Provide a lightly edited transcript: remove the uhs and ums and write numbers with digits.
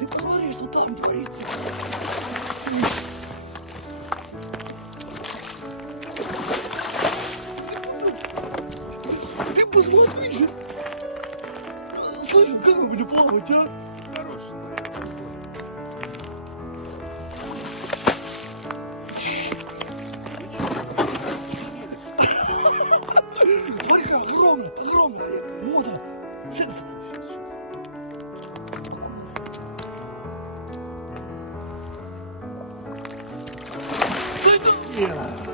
Ты посмотри, что там творится. Ты посмотри же. Слышь, как мы будем плавать, а? Хороший, Смотри, как огромный, огромный. Вот он. Yeah.